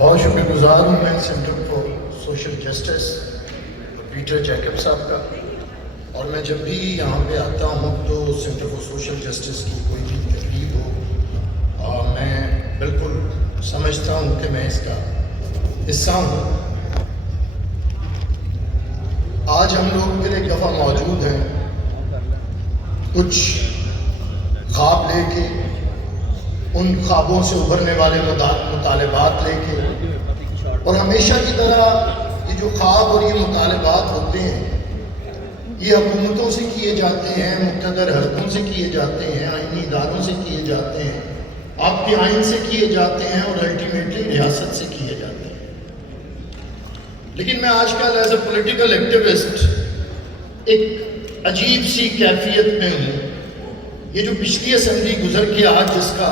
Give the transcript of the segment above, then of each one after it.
بہت شکر گزار ہوں میں centre for social justice Peter Jacob صاحب کا، اور میں جب بھی یہاں پہ آتا ہوں تو سینٹر فار سوشل جسٹس کی کوئی بھی تقریب ہو میں بالکل سمجھتا ہوں کہ میں اس کا حصہ ہوں۔ آج ہم لوگ پھر ایک دفعہ موجود ہیں، کچھ خواب لے کے، ان خوابوں سے ابھرنے والے مطالبات لے کے، اور ہمیشہ کی طرح یہ جو خواب اور یہ مطالبات ہوتے ہیں یہ حکومتوں سے کیے جاتے ہیں، مقتدر حلقوں سے کیے جاتے ہیں، آئینی اداروں سے کیے جاتے ہیں، آپ کے آئین سے کیے جاتے ہیں، اور الٹیمیٹلی ریاست سے کیے جاتے ہیں۔ لیکن میں آج کل ایز اے پولیٹیکل ایکٹیوسٹ ایک عجیب سی کیفیت میں ہوں۔ یہ جو پچھلی اسمبلی گزر کے آج جس کا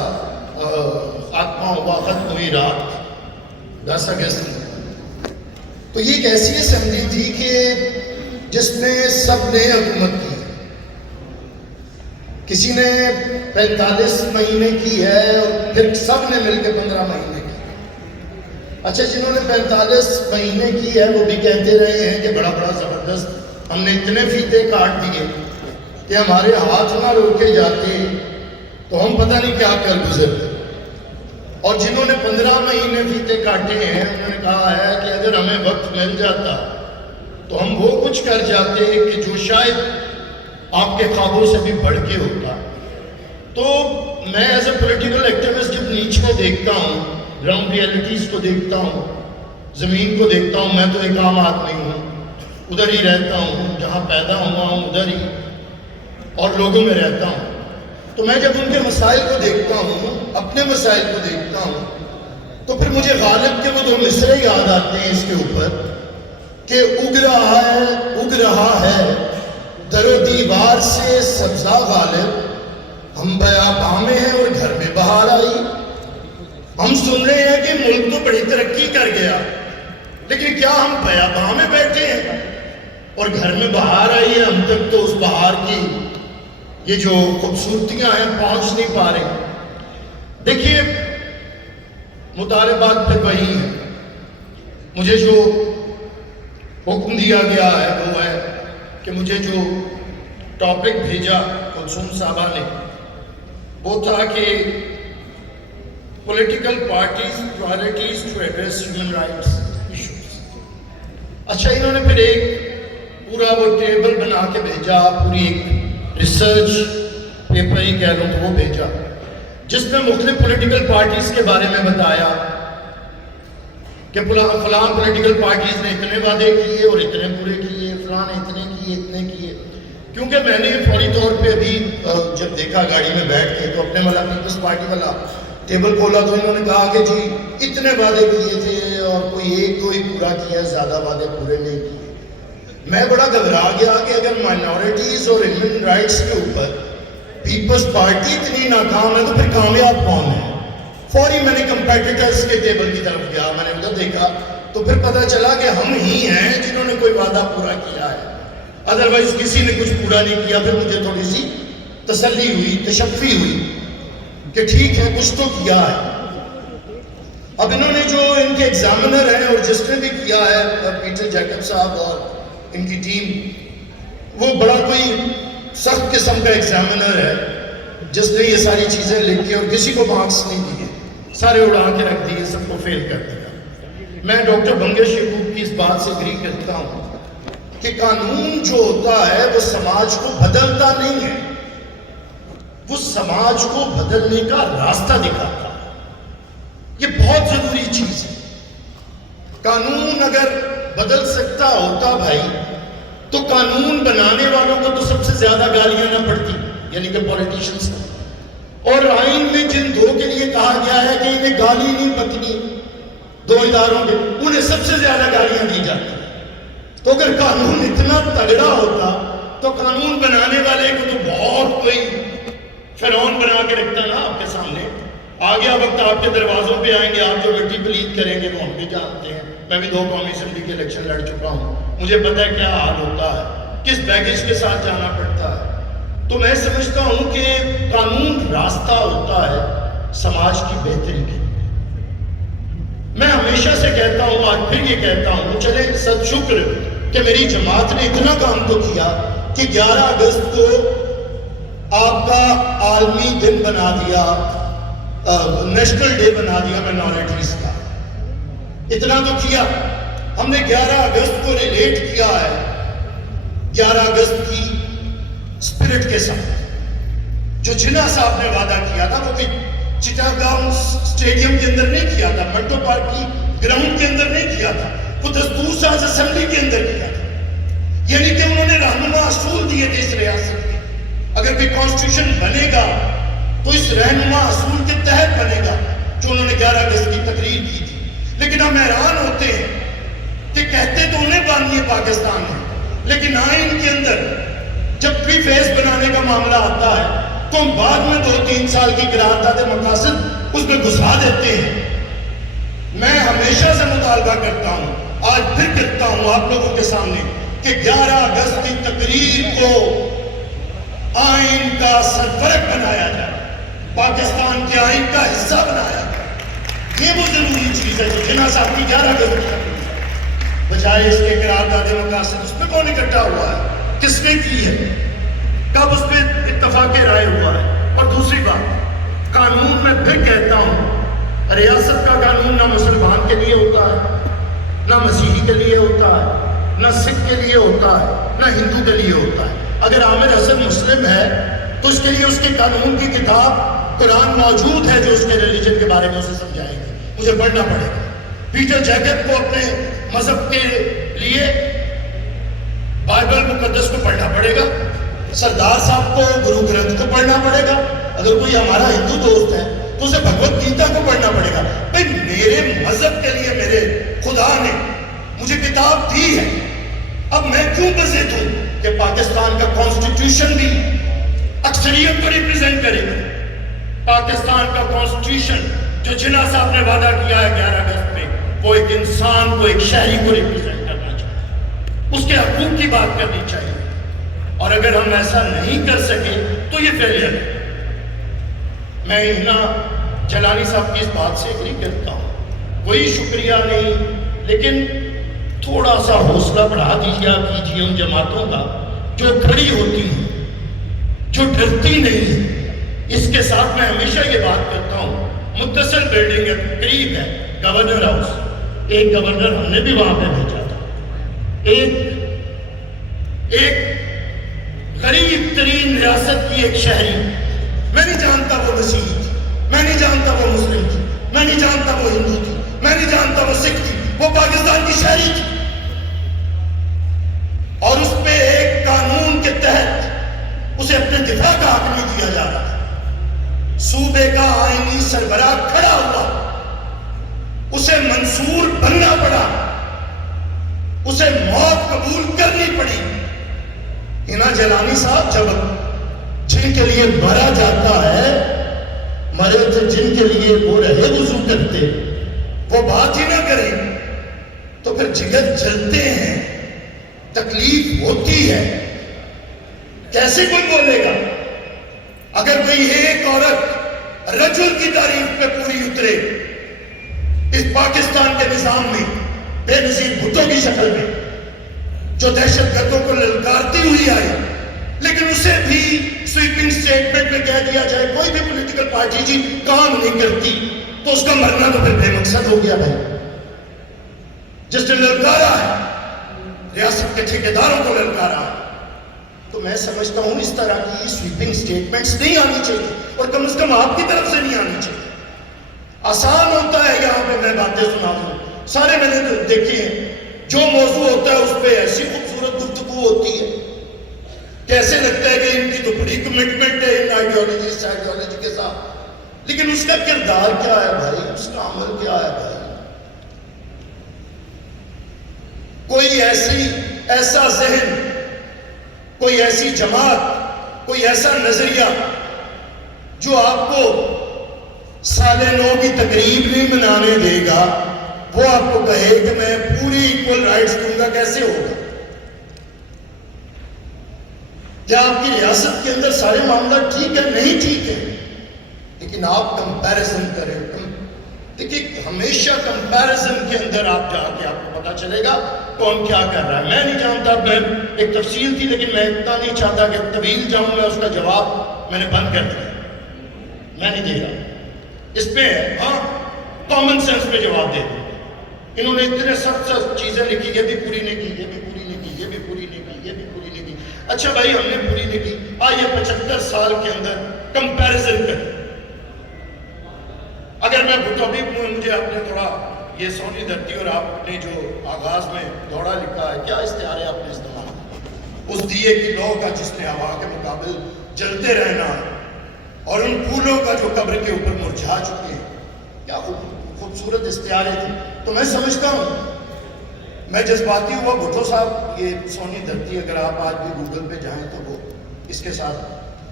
خاتمہ ہوا، ختم ہوئی رات 10 اگست کی، تو یہ ایک ایسی اسمبلی تھی کہ جس میں سب نے حکومت کی، کسی نے 45 مہینے کی ہے اور پھر سب نے مل کے 15 مہینے کی۔ اچھا، جنہوں نے 45 مہینے کی ہے وہ بھی کہتے رہے ہیں کہ بڑا زبردست، ہم نے اتنے فیتے کاٹ دیے کہ ہمارے ہاتھ نہ روکے جاتے تو ہم پتہ نہیں کیا کر گزرتے۔ اور جنہوں نے 15 مہینے فیتے کاٹے ہیں انہوں نے کہا ہے کہ اگر ہمیں وقت مل جاتا تو ہم وہ کچھ کر جاتے کہ جو شاید آپ کے خوابوں سے بھی بڑھ کے ہوتا۔ تو میں ایز اے پولیٹیکل ایکٹیوسٹ جب نیچ کو دیکھتا ہوں، گراؤنڈ ریئلٹیز کو دیکھتا ہوں، زمین کو دیکھتا ہوں، میں تو ایک عام آدمی ہوں، ادھر ہی رہتا ہوں، جہاں پیدا ہوا ہوں ادھر ہی، اور لوگوں میں رہتا ہوں، تو میں جب ان کے مسائل کو دیکھتا ہوں، اپنے مسائل کو دیکھتا ہوں، تو پھر مجھے غالب کے وہ 2 مصرے یاد آتے ہیں اس کے اوپر کہ اگ رہا ہے در و دیوار سے سبزہ غالب، ہم بیاباں میں ہیں اور گھر میں بہار آئی۔ ہم سن رہے ہیں کہ ملک تو بڑی ترقی کر گیا، لیکن کیا ہم بیاباں میں بیٹھے ہیں اور گھر میں بہار آئی ہے؟ ہم تک تو اس بہار کی یہ جو خوبصورتیاں ہیں پہنچ نہیں پا رہے۔ دیکھیے، مطالبات پھر وہی ہیں۔ مجھے جو حکم دیا گیا ہے وہ ہے کہ مجھے جو ٹاپک بھیجا کلثوم صاحبہ نے وہ تھا کہ political parties priorities to address human rights issues. اچھا، انہوں نے پھر ایک پورا وہ ٹیبل بنا کے بھیجا، پوری ایک ریسرچ پیپر ہی کہہ لوں تو وہ بھیجا، جس میں مختلف پولیٹیکل پارٹیز کے بارے میں بتایا کہ فلاں پولیٹیکل پارٹیز نے اتنے وعدے کیے اور اتنے پورے کیے، فلاں نے اتنے کیے اتنے کیے۔ کیونکہ میں نے فوری طور پہ ابھی جب دیکھا گاڑی میں بیٹھ کے تو اپنے والا پیپلز پارٹی والا ٹیبل کھولا تو انہوں نے کہا کہ جی اتنے وعدے کیے تھے اور کوئی 1-2 ہی پورا کیا، زیادہ وعدے پورے نہیں کیے۔ میں بڑا گھبرا گیا کہ اگر مائنورٹیز اور ہیومن رائٹس کے اوپر پیپلز پارٹی اتنی ناکام ہے تو پھر کامیاب کون ہے؟ فوری میں نے کمپیٹیٹرز کے ٹیبل کی طرف گیا، میں نے ادھر دیکھا تو پھر پتہ چلا کہ ہم ہی ہیں جنہوں نے کوئی وعدہ پورا کیا ہے، ادروائز کسی نے کچھ پورا نہیں کیا۔ پھر مجھے تھوڑی سی تسلی ہوئی، تشفی ہوئی کہ ٹھیک ہے، کچھ تو کیا ہے۔ اب انہوں نے جو ان کے ایگزامنر ہیں اور جس نے بھی کیا ہے پیٹر جیکب صاحب اور ان کی ٹیم، وہ بڑا کوئی سخت قسم کا ایگزامنر ہے جس نے یہ ساری چیزیں لکھ کے اور کسی کو مارکس نہیں دیے، سارے اڑا کے رکھ دیے، سب کو فیل کر دیا۔ میں ڈاکٹر بنگش یعقوب کی اس بات سے اگری کرتا ہوں کہ قانون جو ہوتا ہے وہ سماج کو بدلتا نہیں ہے، وہ سماج کو بدلنے کا راستہ دکھاتا ہے۔ یہ بہت ضروری چیز ہے۔ قانون اگر بدل سکتا ہوتا بھائی تو قانون بنانے والوں کو تو سب سے زیادہ گالیاں نہ پڑتی، یعنی کہ پولیٹیشنز کو۔ اور آئین میں جن 2 کے لیے کہا گیا ہے کہ انہیں گالی نہیں بکنی، 2 اداروں کے، انہیں سب سے زیادہ گالیاں دی جاتی ہیں۔ تو اگر قانون اتنا تگڑا ہوتا تو قانون بنانے والے کو تو بہت کوئی فرعون بنا کے رکھتا نا آپ کے سامنے۔ آ گیا وقت آپ کے دروازوں پہ آئیں گے، آپ جو مٹی پلیت کریں گے وہ ہم بھی جانتے ہیں۔ میں بھی 2 قومی اسمبلی کے الیکشن لڑ چکا ہوں، مجھے پتہ ہے کیا حال ہوتا ہے، کس بیگیج کے ساتھ جانا پڑتا ہے۔ تو میں سمجھتا ہوں کہ قانون راستہ ہوتا ہے سماج کی بہتری کے۔ میں ہمیشہ ہمیشہ سے کہتا ہوں، آج پھر یہ کہتا ہوں، چلے صد شکر کہ میری جماعت نے اتنا کام تو کیا کہ 11 اگست کو آپ کا عالمی دن بنا دیا، نیشنل ڈے بنا دیا مائنورٹیز کا. اتنا تو کیا. ہم نے 11 اگست کو ریلیٹ کیا ہے 11 اگست کی اسپرٹ کے ساتھ. جو جناح صاحب نے وعدہ کیا تھا وہ چٹاگاؤں اسٹیڈیم کے اندر نہیں کیا تھا، منٹو پارک کی گراؤنڈ کے اندر نہیں کیا تھا، وہ دستور ساز اسمبلی کے اندر کیا تھا. یعنی کہ انہوں نے رہنما اصول دیے تھے اس ریاست کے. اگر کوئی کانسٹیٹیوشن بنے گا تو اس رہنما اصول کے تحت بنے گا جو انہوں نے 11 اگست کی تقریر کی تھی. لیکن ہم حیران ہوتے ہیں کہ کہتے تو انہیں باندھیے پاکستان ہے، لیکن آئین کے اندر جب بھی فیس بنانے کا معاملہ آتا ہے تو ہم بعد میں 2-3 سال کی قرارداد مقاصد اس میں گھسا دیتے ہیں. میں ہمیشہ سے مطالبہ کرتا ہوں، آج پھر کرتا ہوں آپ لوگوں کے سامنے کہ 11 اگست کی تقریر کو آئین کا سرفرق بنایا جائے، پاکستان کے آئین کا حصہ بنایا جائے. یہ وہ ضروری چیز ہے جو جناح صاحب کی 11 اگست کی تقریر ہے، بجائے اس کے قرارداد مقاصد. اس میں کون اکٹھا ہوا ہے، کس نے کی ہے، کب اس پہ اتفاق رائے ہوا ہے. اور دوسری بات، قانون میں پھر کہتا ہوں، ریاست کا قانون نہ مسلمان کے لیے ہوتا ہے، نہ مسیحی کے لیے ہوتا ہے، نہ سکھ کے لیے ہوتا ہے، نہ ہندو کے لیے ہوتا ہے. اگر عامر حسن مسلم ہے تو اس کے لیے اس کے قانون کی کتاب قرآن موجود ہے جو اس کے ریلیجن کے بارے میں اسے سمجھائے گی. مجھے پڑھنا پڑے گا. پیٹر جیکب کو اپنے مذہب کے لیے بائبل مقدس کو پڑھنا پڑے گا. سردار صاحب کو گرو گرنتھ کو پڑھنا پڑے گا. اگر کوئی ہمارا ہندو دوست ہے تو اسے بھگوت گیتا کو پڑھنا پڑے گا. بھئی میرے مذہب کے لیے میرے خدا نے مجھے کتاب دی ہے. اب میں کیوں بضد ہوں کہ پاکستان کا کانسٹیٹیوشن بھی اکثریت کو ریپریزنٹ کرے گا. پاکستان کا کانسٹیٹیوشن جو جناح صاحب نے وعدہ کیا ہے 11 اگست میں، وہ ایک انسان کو، ایک شہری کو ریپریزنٹ کرنا چاہیے، اس کے حقوق کی بات کرنی چاہیے. اور اگر ہم ایسا نہیں کر سکے تو یہ فیلئر ہے. میں ہنا جلانی صاحب کی اس بات سے اگری کرتا ہوں، کوئی شکریہ نہیں، لیکن تھوڑا سا حوصلہ بڑھا کیجیے ان جماعتوں کا جو کھڑی ہوتی ہیں، جو ڈرتی نہیں ہے. اس کے ساتھ میں ہمیشہ یہ بات کرتا ہوں، متصل بلڈنگ ہے، قریب ہے گورنر ہاؤس. ایک گورنر ہم نے بھی وہاں پہ بھیجا تھا. ایک غریب ترین ریاست کی ایک شہری، میں نہیں جانتا وہ مسیحی تھی، میں نہیں جانتا وہ مسلم تھی، میں نہیں جانتا وہ ہندو تھی، میں نہیں جانتا وہ سکھ تھی، وہ پاکستان کی شہری تھی. اور اس پہ ایک قانون کے تحت اسے اپنے دفاع کا حق نہیں دیا جا رہا تھا. صوبے کا آئینی سربراہ کھڑا ہوا، اسے منصور بننا پڑا، اسے موت قبول کرنی پڑی. ہنا جلانی صاحب جب جن کے لیے مرا جاتا ہے، مرے تو جن کے لیے وہ رہے وضو کرتے، وہ بات ہی نہ کریں تو پھر جگر جلتے ہیں، تکلیف ہوتی ہے. کیسے کوئی بولے گا؟ اگر کوئی ایک عورت رجل کی تعریف پہ پوری اترے اس پاکستان کے نظام میں، بے نظیر بھٹو کی شکل میں، جو دہشت گردوں کو للکارتی ہوئی آئی، لیکن اسے بھی سویپنگ سٹیٹمنٹ میں کہہ دیا جائے کوئی بھی پولیٹیکل پارٹی جی کام نہیں کرتی، تو اس کا مرنا تو پھر بے مقصد ہو گیا. بھائی جس نے للکارا ہے، ریاست کے ٹھیکیداروں کو للکارا ہے، تو میں سمجھتا ہوں اس طرح کی سویپنگ سٹیٹمنٹس نہیں آنی چاہیے، اور کم از کم آپ کی طرف سے نہیں آنی چاہیے. آسان ہوتا ہے یہاں پہ میں باتیں سنا دوں، سارے میں نے دیکھے ہیں، جو موضوع ہوتا ہے اس پہ ایسی خوبصورت گفتگو ہوتی ہے، کیسے لگتا ہے کہ ان کی تو بڑی کمٹمنٹ ہے ان آئیڈیالوجی کے ساتھ، لیکن اس کا کردار کیا ہے بھائی، اس کا عمل کیا ہے بھائی. کوئی ایسا ذہن، کوئی ایسی جماعت، کوئی ایسا نظریہ جو آپ کو سال نو کی تقریب نہیں منانے دے گا، وہ آپ کو کہے کہ میں پوری ایکول رائٹس دوں گا، کیسے ہوگا؟ کیا آپ کی ریاست کے اندر سارے معاملات ٹھیک ہے؟ نہیں ٹھیک ہے، لیکن آپ کمپیریزن کریں، دیکھیے ہمیشہ کمپیرزن کے اندر آپ جا کے آپ کو پتا چلے گا کون کیا کر رہا ہے. میں نہیں جانتا، میں ایک تفصیل تھی لیکن میں اتنا نہیں چاہتا کہ طویل جاؤں. میں اس کا جواب میں نے بند کر دیا، میں نہیں دے رہا اس پہ. ہاں کامن سینس پہ جواب دے دوں. انہوں نے اتنے سخت سخت چیزیں لکھی، یہ بھی پوری نہیں کی، یہ بھی پوری نہیں کی، یہ بھی پوری نہیں کی، یہ بھی پوری نہیں کی. اچھا بھائی ہم نے پوری نہیں کی، آئیے 75 سال کے اندر کمپیرزن کریں. اگر میں ابھی مجھے آپ نے تھوڑا یہ سونی دھرتی اور آپ نے جو آغاز میں دوڑا لکھا ہے، کیا استعارے آپ نے استعمال کیا؟ اس دیے کی لو کا جس نے ہوا کے مقابل جلتے رہنا، اور ان پھولوں کا جو قبر کے اوپر مرجھا چکے ہیں. کیا خوبصورت استعارے تھے. تو میں سمجھتا ہوں، میں جذباتی ہوا. بھٹو صاحب یہ سونی دھرتی اگر آپ آج بھی گوگل پہ جائیں تو وہ اس کے ساتھ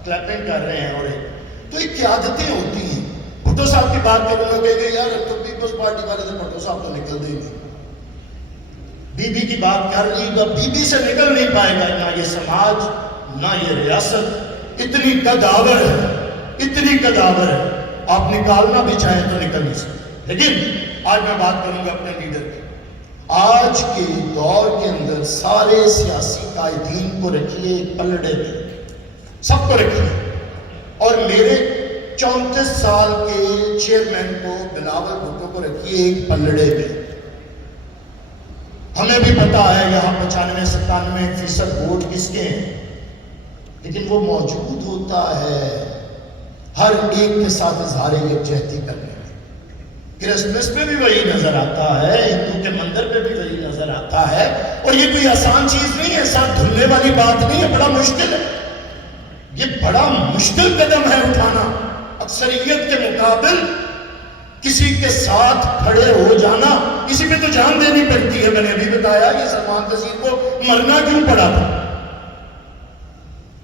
کلیپنگ کر رہے ہیں. اور تو یہ قیادتیں ہوتی ہیں. بھٹو صاحب کی بات کروں گا کہ یار تو پیپلز پارٹی والے سے بھٹو صاحب تو نکل دیں گے. بی بی کی بات کر لی گا، بی بی سے نکل نہیں پائے گا. نہ یہ سماج نہ یہ ریاست اتنی قداور ہے، اتنی قداور ہے، آپ نکالنا بھی چاہیں تو نکل نہیں سکتے. لیکن آج میں بات کروں گا اپنے لیڈر کی. آج کے دور کے اندر سارے سیاسی قائدین کو رکھیے ایک پلڑے میں، سب کو رکھیے. اور میرے 34 سال کے چیئرمین کو بلاول بھٹو کو رکھیے ایک پلڑے میں. ہمیں بھی پتا ہے یہاں 95-97% ووٹ کس کے ہیں، لیکن وہ موجود ہوتا ہے ہر ایک کے ساتھ اظہار یکجہتی کرنے میں. کرسمس پہ بھی وہی نظر آتا ہے، ہندو کے مندر پہ بھی وہی نظر آتا ہے. اور یہ کوئی آسان چیز نہیں ہے، ساتھ دھلنے والی بات نہیں ہے، بڑا مشکل ہے. یہ بڑا مشکل قدم ہے اٹھانا. اکثریت کے مقابل کسی کے ساتھ کھڑے ہو جانا، کسی پہ تو جان دینی پڑتی ہے. میں نے ابھی بتایا یہ سلمان تسیر کو مرنا کیوں پڑا تھا.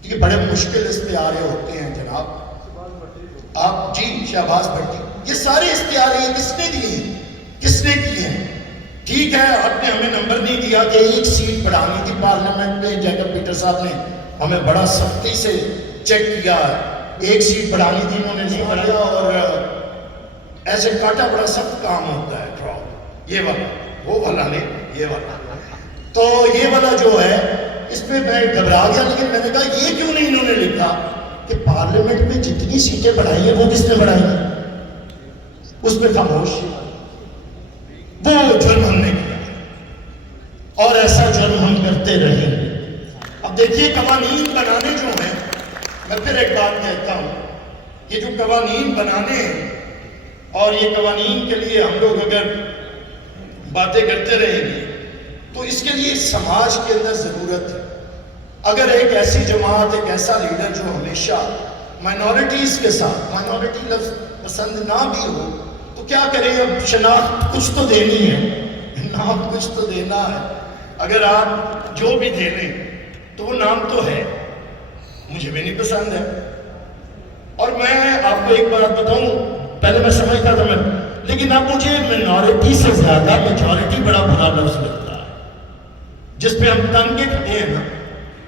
یہ بڑے مشکل استعارے ہوتے ہیں جناب. آپ جی شہباز بھٹی، یہ سارے استعارے کس نے دیے ہیں؟ کس نے کیے ہیں؟ ٹھیک ہے آپ نے ہمیں نمبر نہیں دیا کہ ایک سیٹ بڑھانی تھی پارلیمنٹ میں. جیکب پیٹر صاحب نے ہمیں بڑا سختی سے چیک کیا، ایک سیٹ بڑھانی تھی انہوں نے نہیں بڑھایا. اور ایسے کاٹا بڑا سخت کام ہوتا ہے. ڈراپ یہ والا، وہ والا نہیں، یہ والا. تو یہ والا جو ہے اس پہ میں گھبرا گیا. لیکن میں نے کہا یہ کیوں نہیں انہوں نے لکھا کہ پارلیمنٹ میں جتنی سیٹیں بڑھائی ہیں وہ کس نے بڑھائی ہیں؟ اس پہ خاموش. وہ جرم ہم نے کیا اور ایسا جرم ہم کرتے رہیں گے. اب دیکھیے قوانین بنانے جو ہیں، میں پھر ایک بات کہتا ہوں، یہ جو قوانین بنانے ہیں اور یہ قوانین کے لیے ہم لوگ اگر باتیں کرتے رہیں گے تو اس کے لیے سماج کے اندر ضرورت ہے. اگر ایک ایسی جماعت، ایک ایسا لیڈر جو ہمیشہ مائنورٹیز کے ساتھ، مائنورٹی لفظ پسند نہ بھی ہو تو کیا کریں، اب شناخت کچھ تو دینی ہے، نام کچھ تو دینا ہے. اگر آپ جو بھی دے لیں تو وہ نام تو ہے، مجھے بھی نہیں پسند ہے. اور میں آپ کو ایک بات بتاؤں، پہلے میں سمجھتا تھا لیکن اب مجھے مائنورٹی سے زیادہ میجورٹی بڑا برا لفظ لگتا ہے. جس پہ ہم تنگے کھڑے ہیں نا،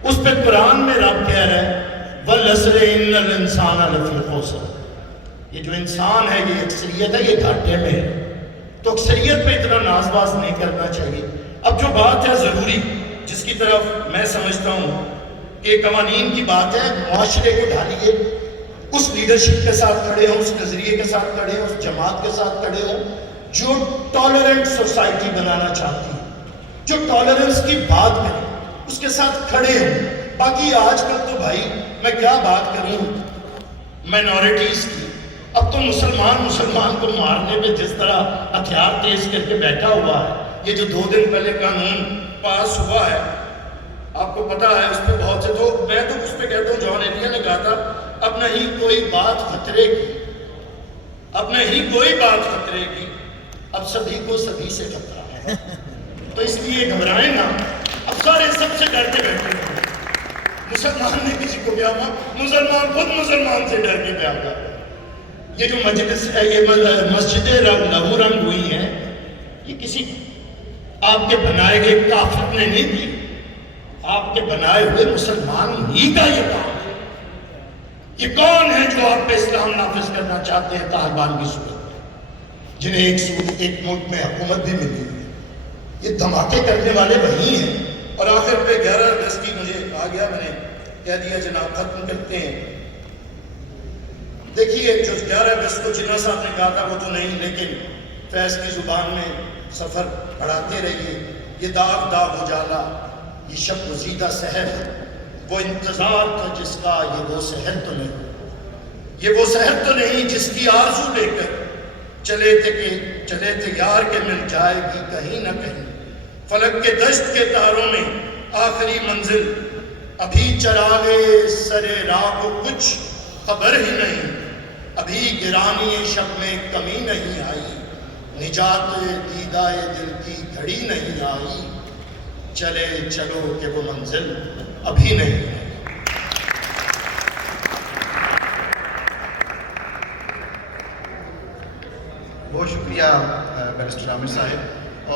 اس پہ قرآن میں رب کہہ رہا ہے وَالْعَصْرِ إِنَّ الْإِنسَانَ لَفِي خُسْرٍ. یہ جو انسان ہے، یہ اکثریت ہے، یہ گھاٹے میں ہے. تو اکثریت پہ اتنا ناز باز نہیں کرنا چاہیے. اب جو بات ہے ضروری، جس کی طرف میں سمجھتا ہوں کہ قوانین کی بات ہے، معاشرے کو ڈھالیے، اس لیڈرشپ کے ساتھ کھڑے ہوں، اس نظریے کے ساتھ کھڑے ہوں، اس جماعت کے ساتھ کھڑے ہوں جو ٹالرنٹ سوسائٹی بنانا چاہتی ہے، جو ٹالرنس کی بات کرے، اس کے ساتھ کھڑے ہوں. باقی آج کل تو بھائی میں کیا بات کروں مائنورٹیز کی. اب تو مسلمان کو مارنے پہ جس طرح ہتھیار تیز کر کے بیٹھا ہوا ہے. یہ جو 2 دن پہلے قانون پاس ہوا ہے، آپ کو پتا ہے اس پہ بہت سے، تو میں تو اس پہ کہتا ہوں جان ایلیا نے کہا تھا اب نہیں کوئی بات خطرے کی، اب نہیں کوئی بات خطرے کی، اب سبھی کو سبھی سے خطرہ ہے. تو اس لیے گھبرائیں نا. اب سارے سب سے ڈر کے بیٹھے ہیں. مسلمان نے کسی کو کیا ہوا، مسلمان خود مسلمان سے ڈر کے کیا ہوا. یہ جو مجلس ہے، یہ مسجدیں لہو رنگ ہوئی ہیں، یہ کسی آپ کے بنائے گئے کافر نے نہیں کی، آپ کے بنائے ہوئے مسلمان ہی کا یہ کام ہے. یہ کون ہے جو آپ پہ اسلام نافذ کرنا چاہتے ہیں طالبان کی صورت میں؟ جنہیں ایک ملک میں حکومت بھی ملی ہے. یہ دھماکے کرنے والے وہی ہیں. اور آخر پہ 11 اگست کی مجھے آ گیا, میں نے کہہ دیا جناب ختم کرتے ہیں. دیکھیے جو 11 اگست کو جناح صاحب نے کہا تھا وہ تو نہیں, لیکن فیض کی زبان میں سفر پڑھاتے رہیے. یہ داغ داغ اجالا, یہ شب گزیدہ سحر, وہ انتظار تھا جس کا, یہ وہ سحر تو نہیں, یہ وہ سحر تو نہیں جس کی آرزو لے کر چلے تھے یار کے مل جائے گی کہیں نہ کہیں. فلک کے دشت کے تاروں میں آخری منزل, ابھی چراغے سرے راہ کو کچھ خبر ہی نہیں, ابھی گرانی شب میں کمی نہیں آئی, نجات دیدائے دل کی گھڑی نہیں آئی, چلے چلو کہ وہ منزل ابھی نہیں آئی. بہت شکریہ بیرسٹر عامر صاحب.